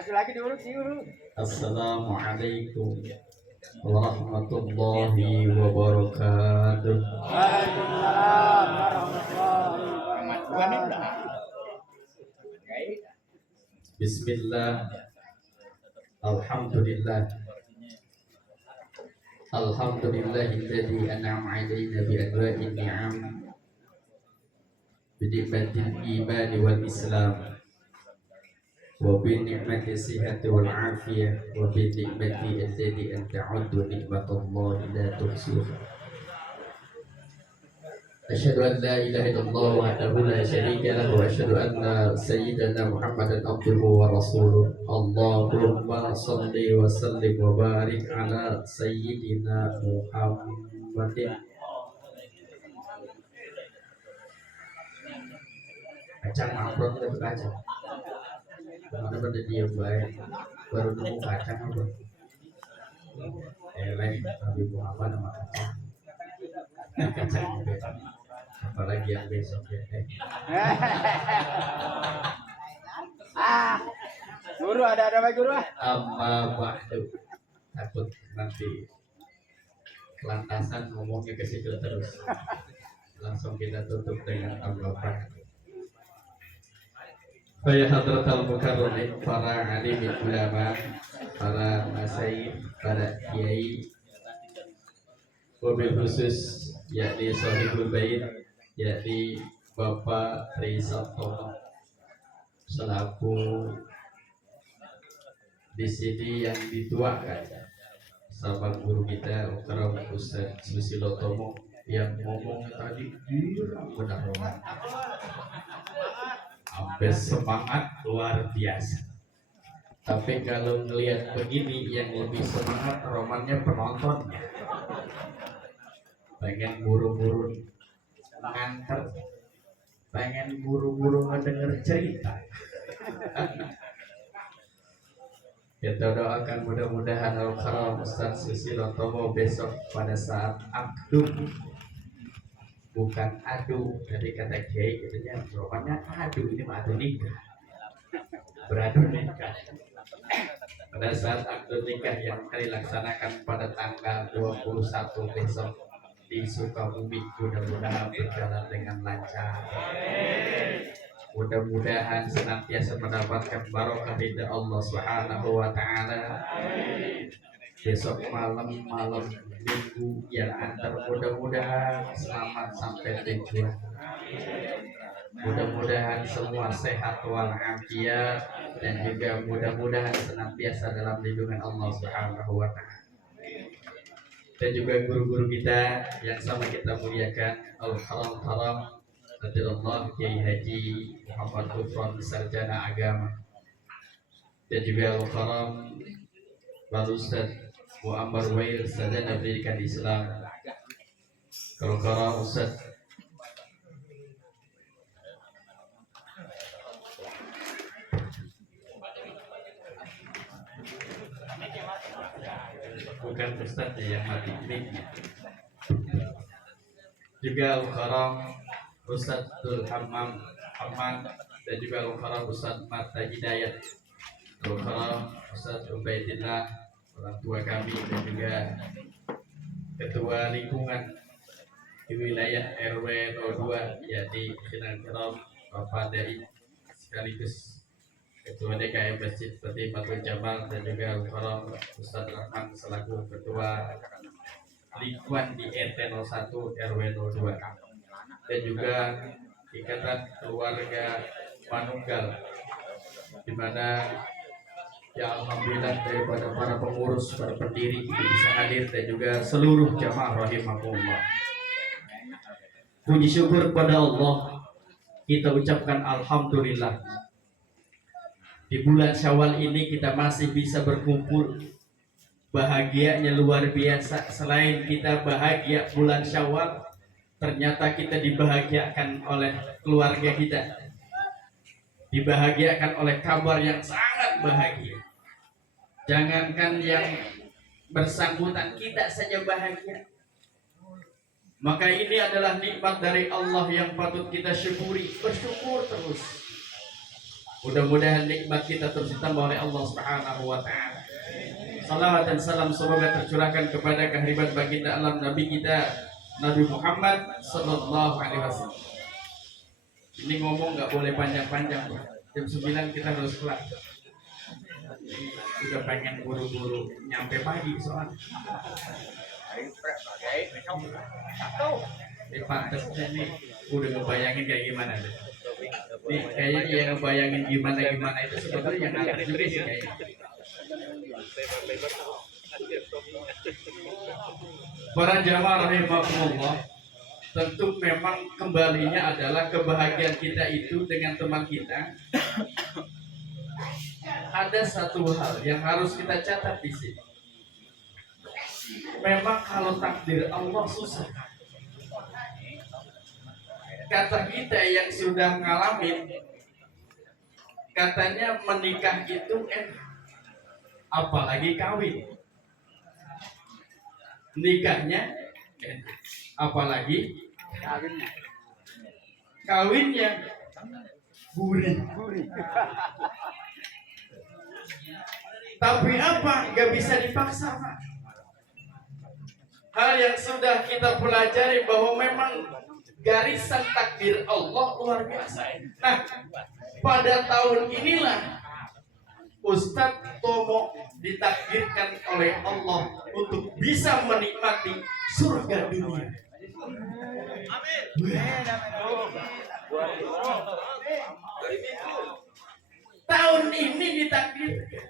Laki-laki diurut. Assalamualaikum warahmatullahi wabarakatuh. Waalaikumsalam warahmatullahi wabarakatuh. Bismillah. Alhamdulillah. Alhamdulillahilladzi an'ama 'alaina bi anwa'in ni'am bi ni'matil iman wal islam wa bi ni'mati sihhati wal afiyah wa bi ni'mati allati an ta'uddu ni'matallahi la tuhsuha. Asyhadu an la ilaha illallah wahdahu la syarika lahu wa asyhadu anna sayyidana Muhammadan abduhu wa rasuluh. Allahumma shalli wa sallim wa barik ala sayyidina Muhammadin. Kacang amplop itu kacang. Mana pada dia baik baru nemu kacang apa? Lain Nabi Muhammad nama kacang. Kacang bebas. Apalagi yang besok ya. Guru ada baik guru. Amma ba'du. Takut nanti kelantasan ngomongnya ke situ terus. Langsung kita tutup dengan tanggapan. Faya hadratal mukarramin, para alim ulama, para masyayikh, para kiai, wabil khusus yakni sahibul bait, yakni Bapak Trisatono selaku di sini yang dituakan sama guru kita Ukram Ustaz Susilo Tomo yang ngomong tadi benar sampai semangat luar biasa. Tapi kalau ngelihat begini yang lebih semangat romannya penontonnya. Pengen buru-buru nganter, pengen buru-buru mendengar cerita. Kita doakan mudah-mudahan Al-Karam Ustaz Susilo Tomo besok pada saat akdu, bukan adu. Jadi kata kiai katanya romannya adu, ini mah adu nikah, beradu nikah. Pada saat akdu nikah yang akan dilaksanakan pada tanggal 21 besok di Sukabumi, mudah-mudahan berjalan dengan lancar. Mudah-mudahan senantiasa mendapatkan barokah dari Allah Subhanahu wa taala. Besok malam minggu yang antar mudah-mudahan selamat sampai tujuan. Mudah-mudahan semua sehat walafiat dan juga mudah-mudahan senantiasa dalam lindungan Allah Subhanahu wa taala. Dan juga guru-guru kita yang sama kita muliakan, Al-Haram Radhiyallahu Kiai Haji Muhammad Kufron Sarjana Agama, dan juga Al-Haram Baru Ustaz Muammar Wail Sarjana Pendidikan Islam, Al-Haram Ustaz bukan Ustaz yang mati miliknya, juga Al-Karam Ustadzul Hammam Hamad, dan juga Al-Karam Ustadz Mata Hidayat, Al-Karam Ustadz Ubaidillah, orang tua kami, dan juga ketua lingkungan di wilayah RW 02 yakni Kiram Bapak dari sekaligus Ketua DKM Masjid Fatimahul Jamal, dan juga Al-Karam Ustadz Rahman selaku Ketua lingkungan di RT 01 RW 02, dan juga Ikatan Keluarga Manunggal, di mana ya alhamdulillah daripada para pengurus, para pendiri bisa hadir, dan juga seluruh jamaah rahimahullah. Puji syukur pada Allah, kita ucapkan alhamdulillah. Di bulan Syawal ini kita masih bisa berkumpul. Bahagianya luar biasa. Selain kita bahagia bulan Syawal, ternyata kita dibahagiakan oleh keluarga kita, dibahagiakan oleh kabar yang sangat bahagia. Jangankan yang bersangkutan, kita saja bahagia. Maka ini adalah nikmat dari Allah yang patut kita syukuri. Bersyukur terus. Mudah-mudahan nikmat kita terus ditambah oleh Allah Subhanahu wa taala. Salawat dan salam semoga tercurahkan kepada kehadiran baginda alam Nabi kita Nabi Muhammad sallallahu alaihi wasallam. Ini ngomong nggak boleh panjang-panjang, Pak. Jam 9 kita harus kelar. Udah pengen buru-buru nyampe pagi soalnya. Ini pantasnya nih udah ngebayangin kayak gimana deh. Nih kayaknya yang ngebayangin gimana itu sebetulnya yang agak juga sih kayaknya. Para jamaah rahimakumullah, tentu memang kembalinya adalah kebahagiaan kita itu dengan teman kita. Ada satu hal yang harus kita catat di sini. Memang kalau takdir Allah susah. Kata kita yang sudah ngalamin, katanya menikah itu enak, apalagi kawin. Nikahnya enak, apalagi kawinnya gurih. Tapi apa? Gak bisa dipaksa, Pak. Hal yang sudah kita pelajari bahwa memang garisan takdir Allah luar biasa. Nah, pada tahun inilah Ustadz Tomo ditakdirkan oleh Allah untuk bisa menikmati surga dunia. Tahun ini ditakdirkan.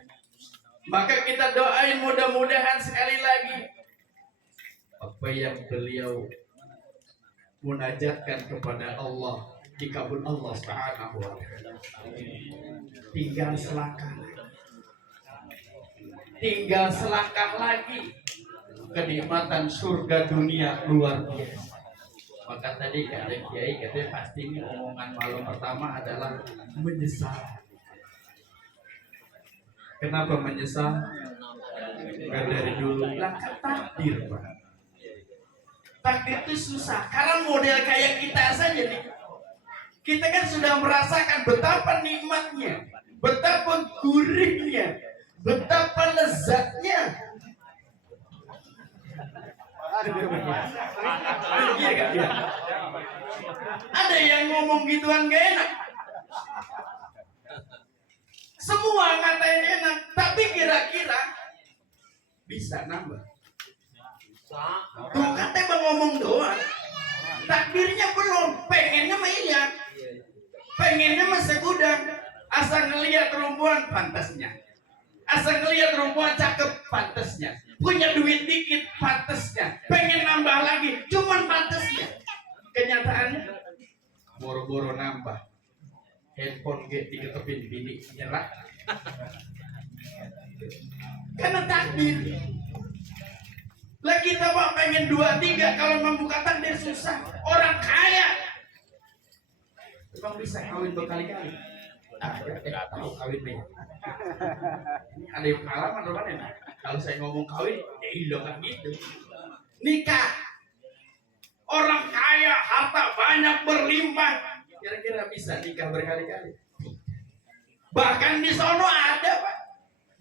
Maka kita doain mudah-mudahan sekali lagi apa yang beliau munajatkan kepada Allah dikabul Allah Subhanahu wa taala. Tinggal selangkah lagi kenikmatan surga dunia luar biasa. Maka tadi kata Kiai katanya pasti ini omongan malam pertama adalah menyesal. Kenapa menyesal? Gak dari dulu lah takdir, Pak. Takdir itu susah. Karena model kayak kita saja nih, kita kan sudah merasakan betapa nikmatnya, betapa gurihnya, betapa lezatnya. Ada yang ngomong gituan gak enak. Semua ngatain enak, tapi kira-kira bisa nambah. Tuh kan tembak ngomong doang. Takdirnya belum, pengennya mah iya. Pengennya mah segudang. Asal ngelihat perempuan pantasnya. Asal ngelihat perempuan cakep pantasnya. Punya duit dikit pantasnya. Pengen nambah lagi, cuman pantasnya. Kenyataannya boro-boro nambah. Handphone diketepin bini nyerah. Karena takdir. Lah kita mau pengen 2-3, kalau membuka takdir susah. Orang kaya emang bisa kawin berkali-kali. Tahu kawin banyak. Ini ada yang pengalaman apa nih? Kalau saya ngomong kawin, ya ilah kan gitu. Nikah. Orang kaya, harta banyak berlimpah. Kira-kira bisa nikah berkali-kali. Bahkan di sono ada, Pak.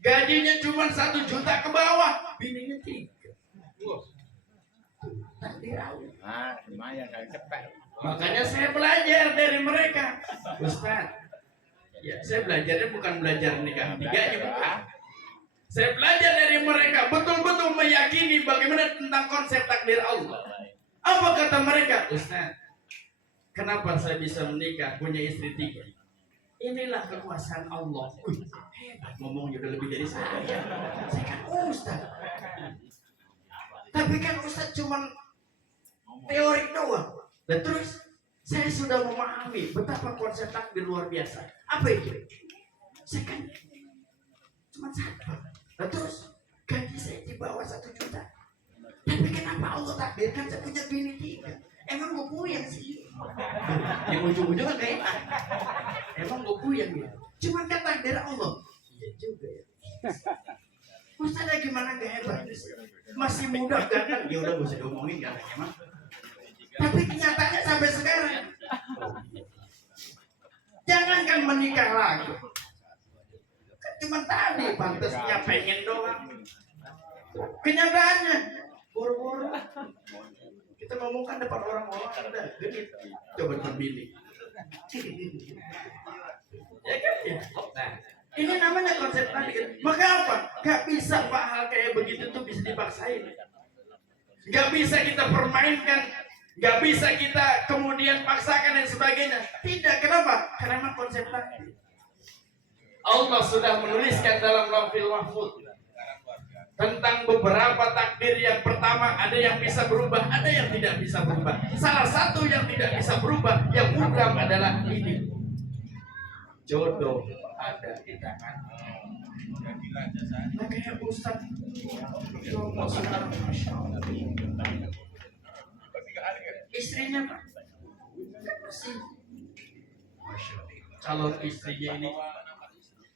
Gajinya cuma 1 juta ke bawah, bininya 3. Lumayan kali cepet. Makanya saya belajar dari mereka, Ustaz. Ya, saya belajarnya bukan belajar nikah tiganya, bukan. Saya belajar dari mereka, betul-betul meyakini bagaimana tentang konsep takdir Allah. Apa kata mereka, Ustaz? Kenapa saya bisa menikah, punya istri 3? Inilah kekuasaan Allah. Hebat ngomongnya udah lebih dari saya. Saya kan Ustaz. Tapi kan Ustaz cuma teori doang. Dan terus saya sudah memahami betapa konsep takdir luar biasa. Apa itu? Saya kan cuma 1. Dan terus gaji saya di bawah 1 juta. Tapi kenapa Allah takdirkan saya punya bini 3? Emang gue puyeng sih. Yang ujung-ujungnya gak enak. Emang gue puyeng ya. Cuman kan takdir Allah. Iya juga ya. Ustaz gimana gak hebat? Masih muda ganteng. Ya udah gak usah diomongin gantengnya mah. Tapi kenyataannya sampai sekarang. Jangankan menikah lagi. Kan cuma tadi pantasnya pengen doang. Kenyataannya boro-boro. Kita ngomong kan depan orang-orang udah genit. Coba depan bini. Ya kan ya. Nah, ini namanya konsep tadi kan. Maka apa? Gak bisa Pak hal kayak begitu tuh bisa dipaksain. Gak bisa kita permainkan. Gak bisa kita kemudian paksakan dan sebagainya. Tidak, kenapa? Karena memang konsep tadi. Allah sudah menuliskan dalam Lauhul Mahfuz tentang beberapa takdir. Yang pertama, ada yang bisa berubah, ada yang tidak bisa berubah. Salah satu yang tidak bisa berubah, yang mudah adalah ini. Jodoh ada di tangan. Makanya Ustaz, istrinya Pak, calon istrinya ini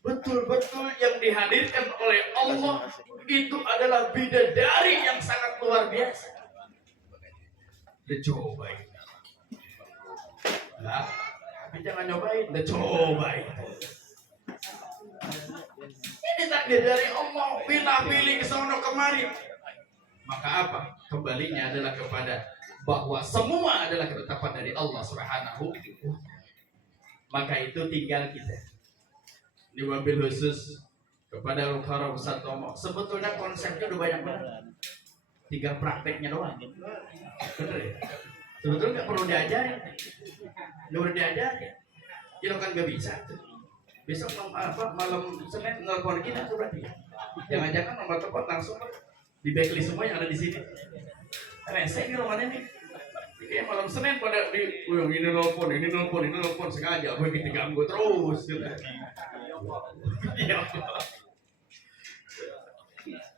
betul-betul yang dihadirkan oleh Allah itu adalah bidadari yang sangat luar biasa. Dicobain. Lah, tapi jangan nyobain, dicobain. Ini takdir dari Allah, pilih-pilih ke sono kemari. Maka apa? Kembalinya adalah kepada bahwa semua adalah ketetapan dari Allah Subhanahu wa Ta'ala. Maka itu tinggal kita. Ini wabil khusus kepada Rukhara Ustaz Tomo. Sebetulnya konsepnya udah banyak banget. Tinggal prakteknya doang. Bener ya? Sebetulnya nggak perlu diajarin. Nggak perlu diajarin. Ya lo kan nggak bisa. Besok malam Senin nelfon kita tuh berarti. Jangan-jangan nomor telepon langsung di backlist semua yang ada di sini. Rese nih rumahnya nih. Kayak malam Senin pada di ini nelfon sengaja gue kita ganggu terus gitu. Ya.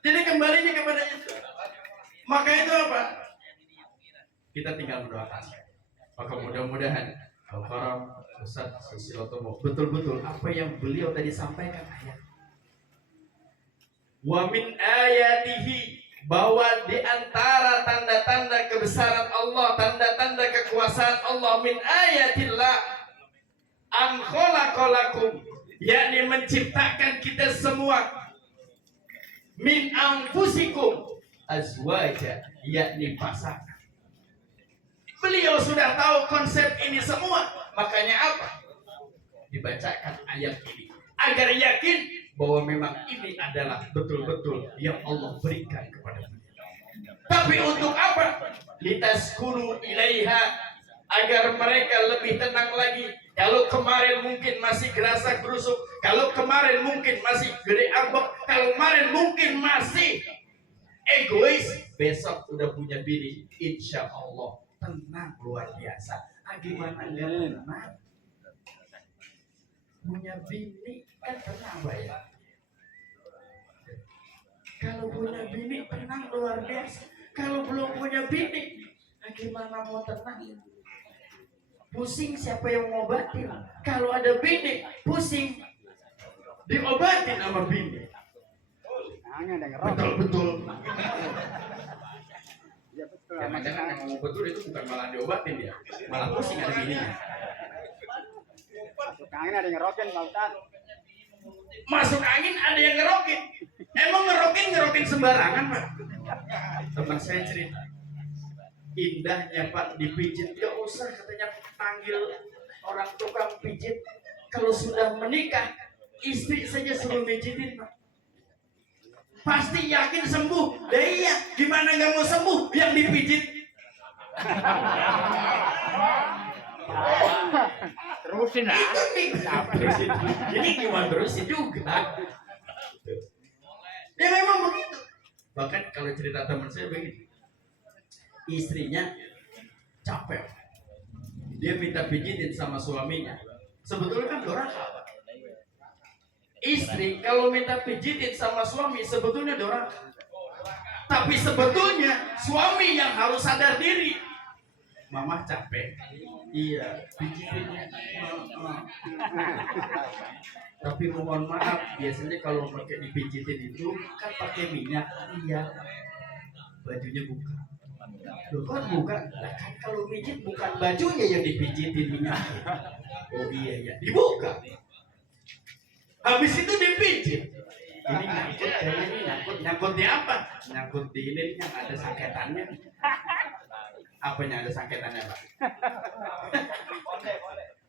Jadi kembalinya kepada itu. Maka itu apa? Kita tinggal mendoakan. Maka mudah-mudahan Al-Karam Ustaz Susilo Tomo betul-betul apa yang beliau tadi sampaikan ayat. Wa min ayatihi, bahwa di antara tanda-tanda kebesaran Allah, tanda-tanda kekuasaan Allah, min ayatillah an khalaqalakum, yakni menciptakan kita semua, min anfusikum azwaja, yakni pasangan. Beliau sudah tahu konsep ini semua, makanya apa? Dibacakan ayat ini agar yakin bahwa memang ini adalah betul-betul yang Allah berikan kepada kita. Tapi untuk apa? Litaskunu ilaiha, agar mereka lebih tenang lagi. Kalau kemarin mungkin masih gerasa gerusuk, kalau kemarin mungkin masih gede ambek, kalau kemarin mungkin masih egois, besok udah punya bini, insya Allah tenang luar biasa. Gimana nggak tenang? Punya bini kan tenang ya. Kalau punya bini tenang luar biasa. Kalau belum punya bini, gimana mau tenang? Pusing siapa yang ngobatin? Kalau ada bini, pusing diobatin sama bini. Betul-betul. Jangan-jangan yang ngomong betul itu bukan malah diobatin dia, malah pusing ada bininya. Masuk angin ada yang ngerokin Pak Ustaz. Masuk angin ada yang ngerokin. Emang ngerokin sembarangan Pak? Teman saya cerita, indahnya Pak dipijit, gak usah katanya panggil orang tukang pijit. Kalau sudah menikah, istri saja suruh pijitin Pak. Pasti yakin sembuh. Lah iya, gimana nggak mau sembuh yang dipijit? Terusin lah. Terusin. Jadi gimana terusin juga? Ya memang begitu. Bahkan kalau cerita teman saya begini, istrinya capek, dia minta pijitin sama suaminya. Sebetulnya kan doraka. Istri kalau minta pijitin sama suami sebetulnya doraka. Tapi sebetulnya suami yang harus sadar diri. Mama capek. Iya, pijitinnya. Tapi mohon maaf, biasanya kalau pakai dipijitin itu kan pakai minyak. Iya. Bajunya buka. Loh, kok bukan? Lah kan kalau pijit bukan bajunya yang dipijitin minyaknya. Oh iya ya, dibuka. Habis itu dipijit. Ini nyangkut kayaknya ini nyangkut di apa? Nyangkut di ini yang ada sangketannya. Apanya ada sangketannya, Pak?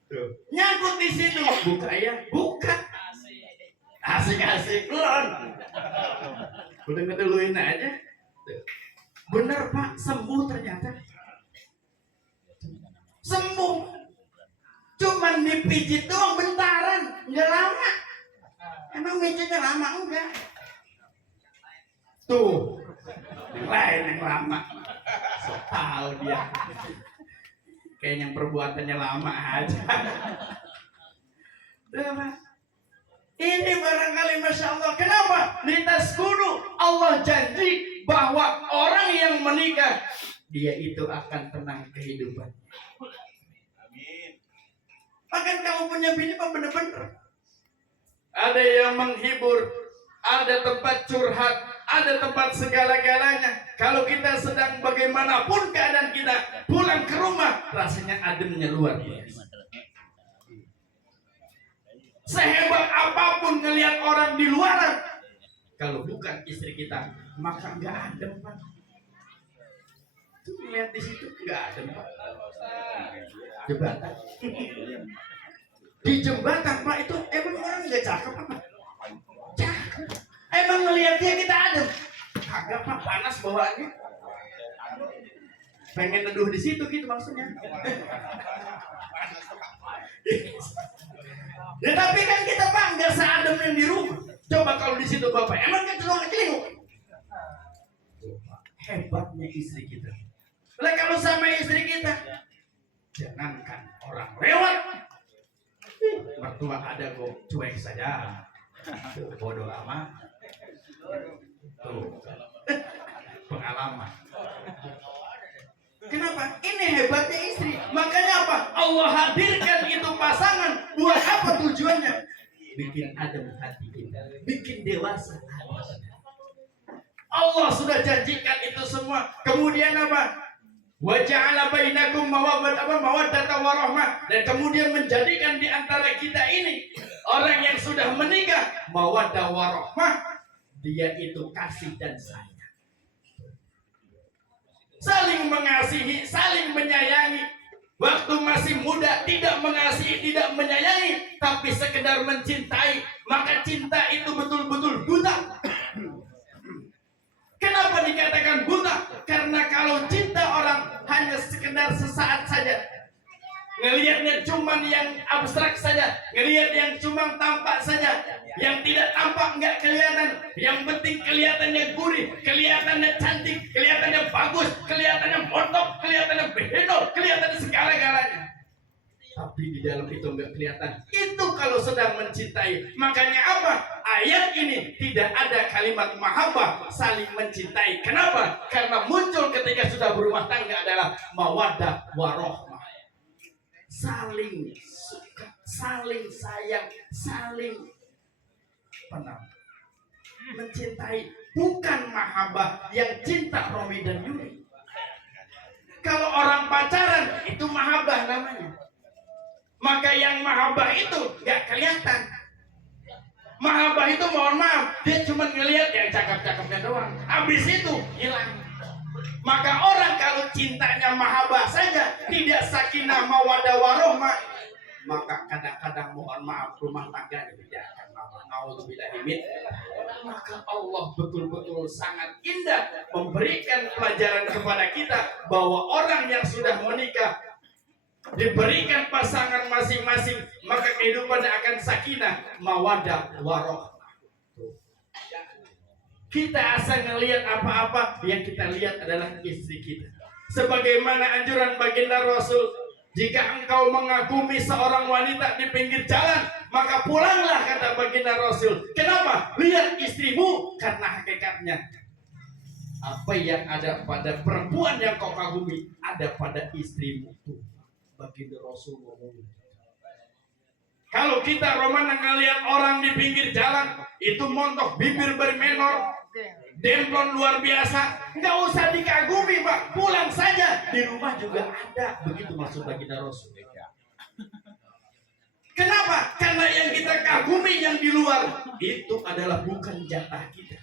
Tuh. Nyangkut di situ. Buka ya, buka. Asik-asik lon. Udah ngeduluin aja. Tuh. Bener Pak, sembuh ternyata. Sembuh. Cuman dipijit doang bentaran, nggak lama. Emang pijitnya lama enggak? Tuh, yang lain yang lama. So tahu dia. Kayak yang perbuatannya lama aja. Tuh, Pak. Ini barangkali Masya Allah. Kenapa? Di tas kudu Allah janji bahwa orang yang menikah dia itu akan tenang kehidupan. Amin. Bahkan kamu punya bini apa bener-bener? Ada yang menghibur, ada tempat curhat, ada tempat segala-galanya. Kalau kita sedang bagaimanapun keadaan kita, pulang ke rumah rasanya ademnya luar biasa. Sehebat apapun ngelihat orang di luar, kalau bukan istri kita, maka nggak adem Pak. Tuh lihat di situ nggak adem Pak. Jembatan. Di jembatan Pak itu emang orang nggak cakep apa? Cakep. Emang ngelihatnya kita adem. Kagak Pak, panas bawaannya. Pengen neduh di situ gitu maksudnya. Ya tapi kan kita Pak nggak seadem yang di rumah. Coba kalau di situ Bapak, emang kan cuma kecilinguk. Hebatnya istri kita. Lah kalau sama istri kita, jangankan orang lewat, mertua ada kok cuek saja. Tuh, bodoh amat. Tuh, pengalaman. Kenapa? Ini hebatnya istri. Makanya apa? Allah hadirkan itu pasangan. Buat apa tujuannya? Bikin adem hati kita. Bikin dewasa hati. Allah sudah janjikan itu semua. Kemudian apa? Wa ja'ala bainakum mawaddatan warahmah. Dan kemudian menjadikan di antara kita ini orang yang sudah menikah mawaddah warahmah. Dia itu kasih dan sayang. Saling mengasihi, saling menyayangi. Waktu masih muda tidak mengasihi, tidak menyayangi, tapi sekedar mencintai, maka cinta itu betul-betul buta. Kenapa dikatakan buta? Karena kalau cinta orang hanya sekedar sesaat saja, ngelihatnya cuman yang abstrak saja, ngelihat yang cuma tampak saja, yang tidak tampak nggak kelihatan, yang penting kelihatannya gurih, kelihatannya cantik, kelihatannya bagus, kelihatannya montok, kelihatannya behedol, kelihatannya segala-galanya. Tapi di dalam itu nggak kelihatan. Itu kalau sedang mencintai. Makanya apa? Ayat ini tidak ada kalimat mahabbah, saling mencintai. Kenapa? Karena muncul ketika sudah berumah tangga adalah mawaddah warahmah. Saling suka, saling sayang, saling mencintai, bukan mahabbah yang cinta Romi dan Yuri. Kalau orang pacaran itu mahabbah namanya. Maka yang mahabbah itu gak kelihatan. Mahabbah itu mohon maaf, dia cuma ngelihat yang cakep-cakepnya doang. Habis itu hilang. Maka orang kalau cintanya mahabbah saja, tidak sakinah mawaddah warahmah, maka kadang-kadang mohon maaf rumah tangga tidak akan lama. Maka Allah betul-betul sangat indah memberikan pelajaran kepada kita bahwa orang yang sudah menikah diberikan pasangan masing-masing, maka kehidupannya akan sakinah mawaddah warahmah. Kita asal ngelihat apa-apa, yang kita lihat adalah istri kita. Sebagaimana anjuran baginda Rasul, jika engkau mengagumi seorang wanita di pinggir jalan, maka pulanglah, kata baginda Rasul. Kenapa? Lihat istrimu, karena hakikatnya apa yang ada pada perempuan yang kau kagumi ada pada istrimu. Baginda Rasul ngomong. Kalau kita roman ngelihat orang di pinggir jalan itu montok bibir bermenor, demplon luar biasa, nggak usah dikagumi Pak, pulang saja, di rumah juga ada. Begitu maksud baginda Rasul. Kenapa? Karena yang kita kagumi yang di luar itu adalah bukan jatah kita,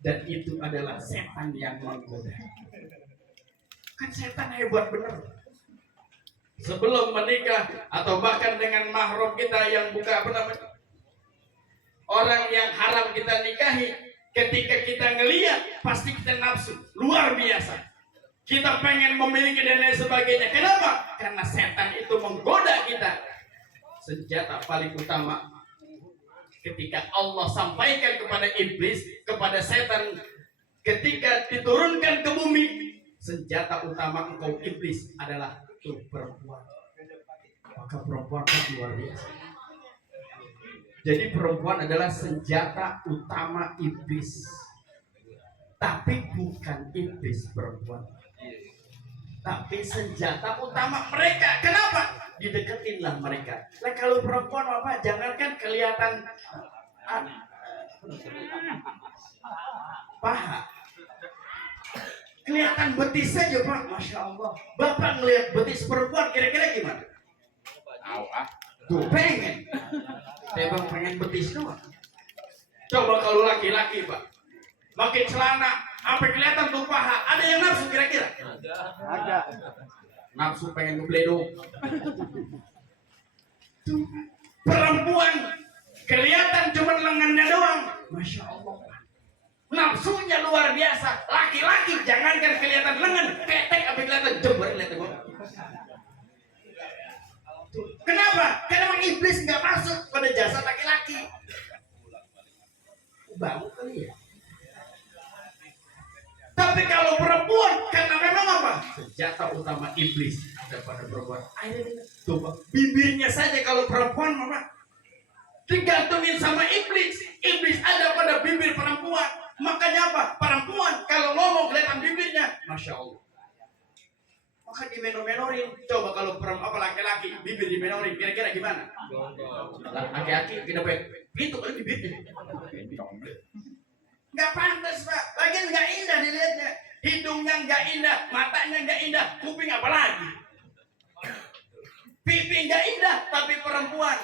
dan itu adalah setan yang menggoda. Kan setan hebat bener. Sebelum menikah atau bahkan dengan mahram kita yang buka apa namanya, orang yang haram kita nikahi, ketika kita ngelihat pasti kita nafsu luar biasa, kita pengen memiliki dan lain sebagainya. Kenapa? Karena setan itu menggoda kita. Senjata paling utama ketika Allah sampaikan kepada iblis, kepada setan, ketika diturunkan ke bumi, senjata utama engkau iblis adalah itu perempuan. Maka perempuan kan luar biasa. Jadi perempuan adalah senjata utama iblis, tapi bukan iblis perempuan, tapi senjata utama mereka. Kenapa? Dideketinlah mereka. Nah kalau perempuan apa? Jangankan kelihatan paha, kelihatan betis saja Pak, masya Allah. Bapak ngelihat betis perempuan kira-kira gimana? Tuh pengen. Tebang pengen betis doang. Coba kalau laki-laki Pak, pakai celana sampai kelihatan tuh paha, ada yang nafsu kira-kira? Ada. Nafsu pengen ngebledok. Perempuan kelihatan cuma lengannya doang, masya Allah. Nafsunya luar biasa. Laki-laki jangankan kelihatan lengan, ketek apa kelihatan coba lihat gua. Kenapa? Karena memang iblis nggak masuk pada jasad laki-laki. Bau kali ya. Tapi kalau perempuan, karena memang apa? Senjata utama iblis ada pada perempuan. Coba bibirnya saja kalau perempuan mama digantungin sama iblis. Iblis ada pada bibir perempuan. Makanya apa? Perempuan kalau ngomong kelihatan bibirnya, masya Allah. Maka dimenor-menorin. Coba kalau perempuan apa laki-laki bibir dimenorin, kira-kira gimana? Laki-laki kenapa? Itu kan bibirnya. Nggak pantas Pak, lagian nggak indah dilihatnya, hidungnya nggak indah, matanya nggak indah, kuping apa lagi, pipi nggak indah. Tapi perempuan,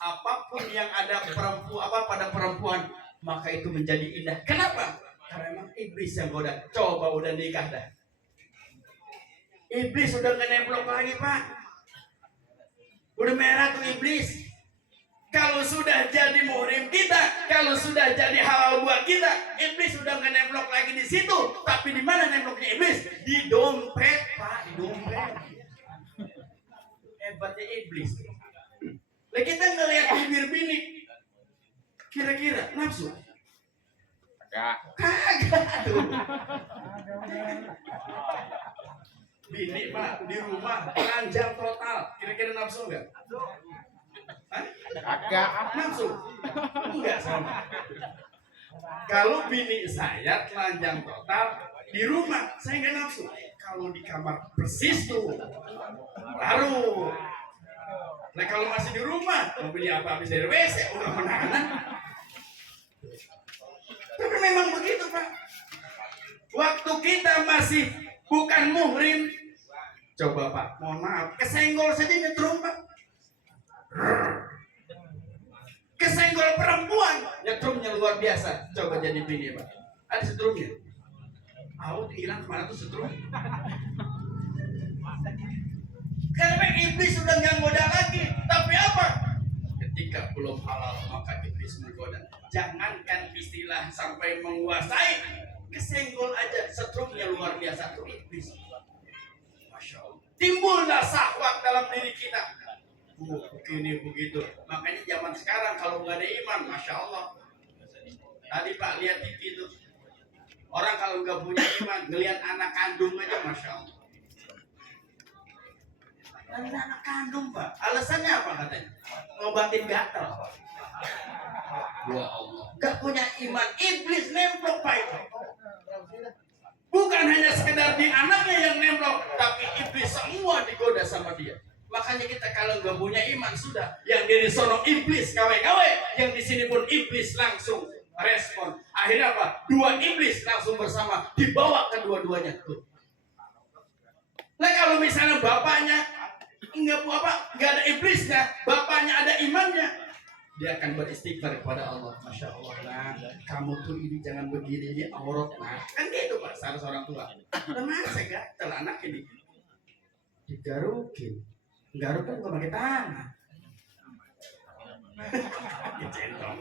apapun yang ada perempuan apa pada perempuan, maka itu menjadi indah. Kenapa? Karena memang iblis yang goda. Coba udah nikah dah, iblis udah nggak nemplok lagi Pak, udah merah tuh iblis. Kalau sudah jadi muhrim kita, kalau sudah jadi halal buat kita, iblis sudah nggak nemplok lagi di situ. Tapi di mana nemploknya iblis? Di dompet Pak, di dompet. Hebatnya iblis. Lah kita ngelihat bibir bini, kira-kira nafsu? Kagak tuh. Bini Pak di rumah telanjang total, kira-kira nafsu nggak? Agak nafsu? Enggak sama. Kalau bini saya telanjang total di rumah, saya nggak nafsu. Kalau di kamar persis tuh, baru. Nah kalau masih di rumah, mau beli apa habis dari WC, udah menahan. Tapi memang begitu Pak. Waktu kita masih bukan muhrim, coba Pak, mohon maaf, kesenggol saja nyetrum Pak. Kesenggol perempuan, nyetrumnya luar biasa. Coba jadi bini Pak, ada setrumnya. Hilang kemana tuh setrum? Karena iblis sudah nggak ngoda lagi. Tapi apa? Ketika belum halal maka iblis menggoda. Jangankan istilah sampai menguasai, kesenggol aja setrumnya luar biasa tuh iblis. Masya Allah. Timbullah syahwat dalam diri kita. Begini begitu. Makanya zaman sekarang kalau nggak ada iman, masya Allah. Tadi Pak lihat TV itu, orang kalau nggak punya iman, ngelihat anak kandung aja, masya Allah. Ngelihat anak kandung Pak, alasannya apa katanya? Ngobatin gatal. Ya Allah. Nggak punya iman, iblis nemplok Pak itu. Bukan hanya sekedar di anaknya yang nemplok, tapi iblis semua digoda sama dia. Makanya kita kalau nggak punya iman sudah, yang dari sono iblis kawe-kawe, yang di sini pun iblis langsung respon. Akhirnya apa? Dua iblis langsung bersama dibawa kedua-duanya tuh. Nah kalau misalnya bapaknya nggak ada iblisnya, bapaknya ada imannya, dia akan beristighfar kepada Allah. Masya Allah, nah kamu tuh ini jangan begini, ini aurat, nah kan gitu Pak, salah seorang tua. Nah masa gatel anak ini digarukin, garuk kan nggak pakai tangan, dicentong,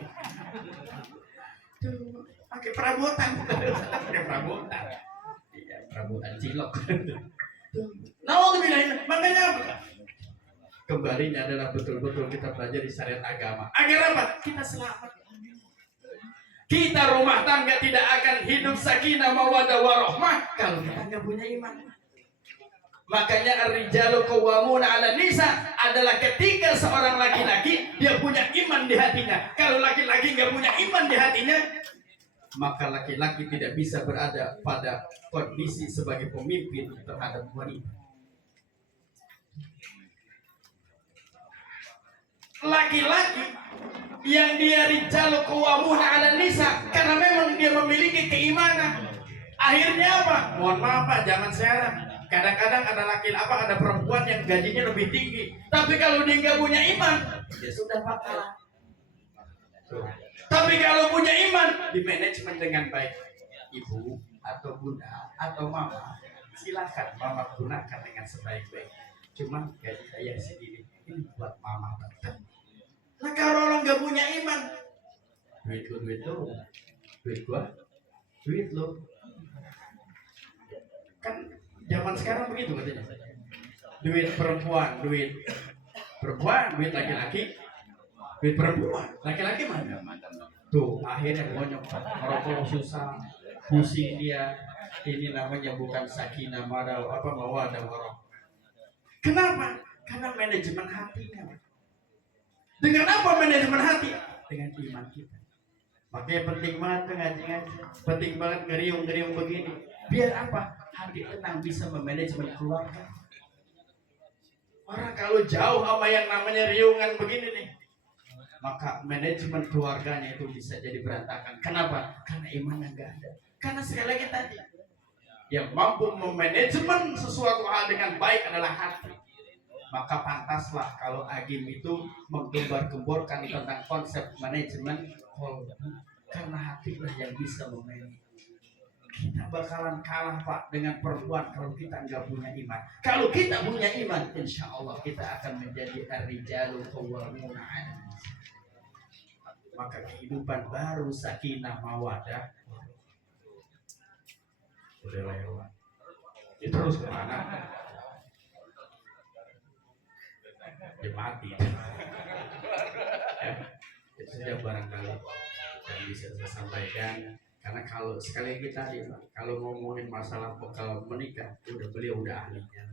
tuh pakai perabotan, pakai perabotan, iya perabotan cilok. Nah, makanya apa? Kembalinya adalah betul-betul kita belajar di syariat agama. Agar apa? Kita selamat. Kita rumah tangga tidak akan hidup sakinah mawaddah warahmah kalau kita nggak punya iman. Makanya ar-rijalu qawwamuna 'alan nisa adalah ketika seorang laki-laki dia punya iman di hatinya. Kalau laki-laki nggak punya iman di hatinya, maka laki-laki tidak bisa berada pada kondisi sebagai pemimpin terhadap wanita. Laki-laki yang dia rijalu qawwamuna 'alan nisa karena memang dia memiliki keimanan. Akhirnya apa? Mohon maaf Pak, zaman sekarang kadang-kadang ada perempuan yang gajinya lebih tinggi, tapi kalau dia nggak punya iman, dia sudah patah. Tapi kalau punya iman, di manajemen dengan baik, ibu atau bunda atau mama, silakan mama gunakan dengan sebaik-baik. Cuma gaji saya segini, ini buat mama tetap. Nah kalau orang nggak punya iman, duit lo, duit gua, duit lo. Kan zaman sekarang begitu katanya. Duit perempuan, duit laki-laki, duit perempuan, laki-laki mana? Tuh akhirnya banyak orang susah, pusing dia. Ini namanya bukan sakinah mawaddah warahmah. Kenapa? Karena manajemen hatinya. Dengan apa manajemen hati? Dengan iman kita. Makanya penting banget ngaji-ngaji, penting banget ngeriung-ngeriung begini. Biar apa? Hati tenang, bisa memanajemen keluarga. Orang kalau jauh sama yang namanya riungan begini nih, maka manajemen keluarganya itu bisa jadi berantakan. Kenapa? Karena imannya nggak ada. Karena sekali lagi tadi, yang mampu memanajemen sesuatu hal dengan baik adalah hati. Maka pantaslah kalau Agim itu menggembar-gemborkan tentang konsep manajemen kolbu, karena hatilah yang bisa memanage. Kita bakalan kalah Pak dengan perempuan kalau kita nggak punya iman. Kalau kita punya iman, insya Allah kita akan menjadi ar-rijalu qawwamuna 'alan nisa. Maka kehidupan baru sakinah mawaddah udah lewat. Itu terus kemana? Dia mati. Itu saja barangkali yang bisa saya sampaikan. Karena kalau sekali kita kalau ngomongin masalah bekal menikah, beliau udah ahlinya.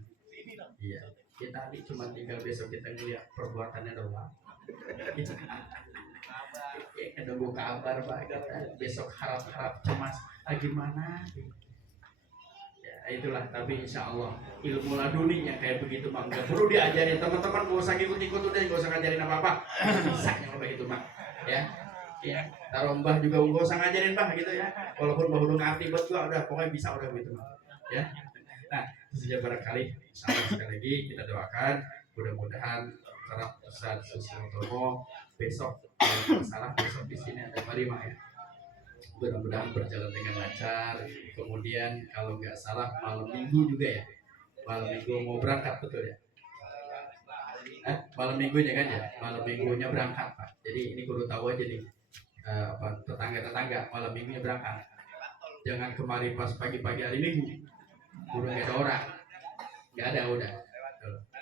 Iya, kita ahli cuma tinggal besok kita ngeliat perbuatannya doang. Nunggu kabar Pak, besok harap-harap cemas, gimana? Ya itulah, tapi insya Allah ilmu laduni yang kayak begitu Mak nggak perlu diajarin teman-teman, gak usah ikut-ikut udah, gak usah ngajarin apa-apa, bisa yang begitu Mak, ya taruh Mbah juga gak usah ngajarin Mbah gitu ya, walaupun Mbah udah ngerti buat gua udah pokoknya bisa udah gitu Mak, ya. Nah itu saja barangkali, insya Allah sekali lagi kita doakan mudah-mudahan karena Ustaz Suswotomo besok kalau salah besok di sini ada Marima ya. Mudah-mudahan berjalan dengan lancar. Kemudian kalau nggak salah malam minggu juga ya, malam minggu mau berangkat betul ya, malam minggunya kan ya, malam minggunya berangkat Pak. Jadi ini kudu tahu aja nih, tetangga-tetangga malam minggunya berangkat. Jangan kemari pas pagi-pagi hari minggu udah nggak ada orang, nggak ada udah.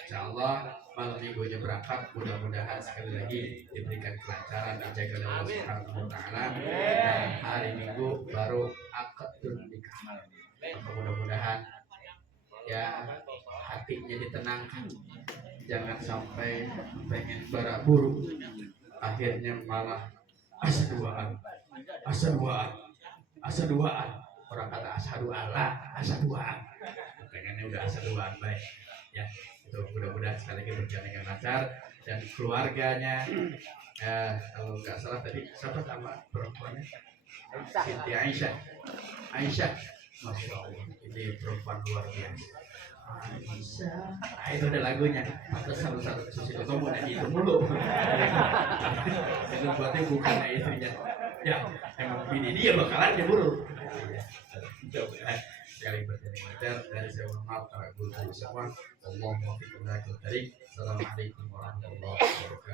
Insya Allah malam minggunya berangkat, mudah-mudahan sekali lagi diberikan kelancaran, dijaga oleh Allah Subhanahu wa Ta'ala, dan hari Minggu baru akad nikah. Mudah-mudahan ya hatinya ditenangkan, jangan sampai pengen bara-buru akhirnya malah asaduaan. Orang kata asyhadu alla, asaduaan, pengennya udah asaduaan baik ya. Itu mudah-mudahan sekali lagi berjalan dengan lancar dan keluarganya kalau nggak salah tadi siapa nama perempuannya Siti Aisyah. Aisyah, masya Allah, ini perempuan luar biasa. Aisyah, itu ada lagunya. Atau satu Susilo Tomo dan itu mulu. Itu buatnya bukan istrinya. Ya, emang bini dia bakalan diburu. Sekali berjalan dari saya mohon maaf para guru semua. Allahumma fiqh. Assalamualaikum warahmatullahi wabarakatuh.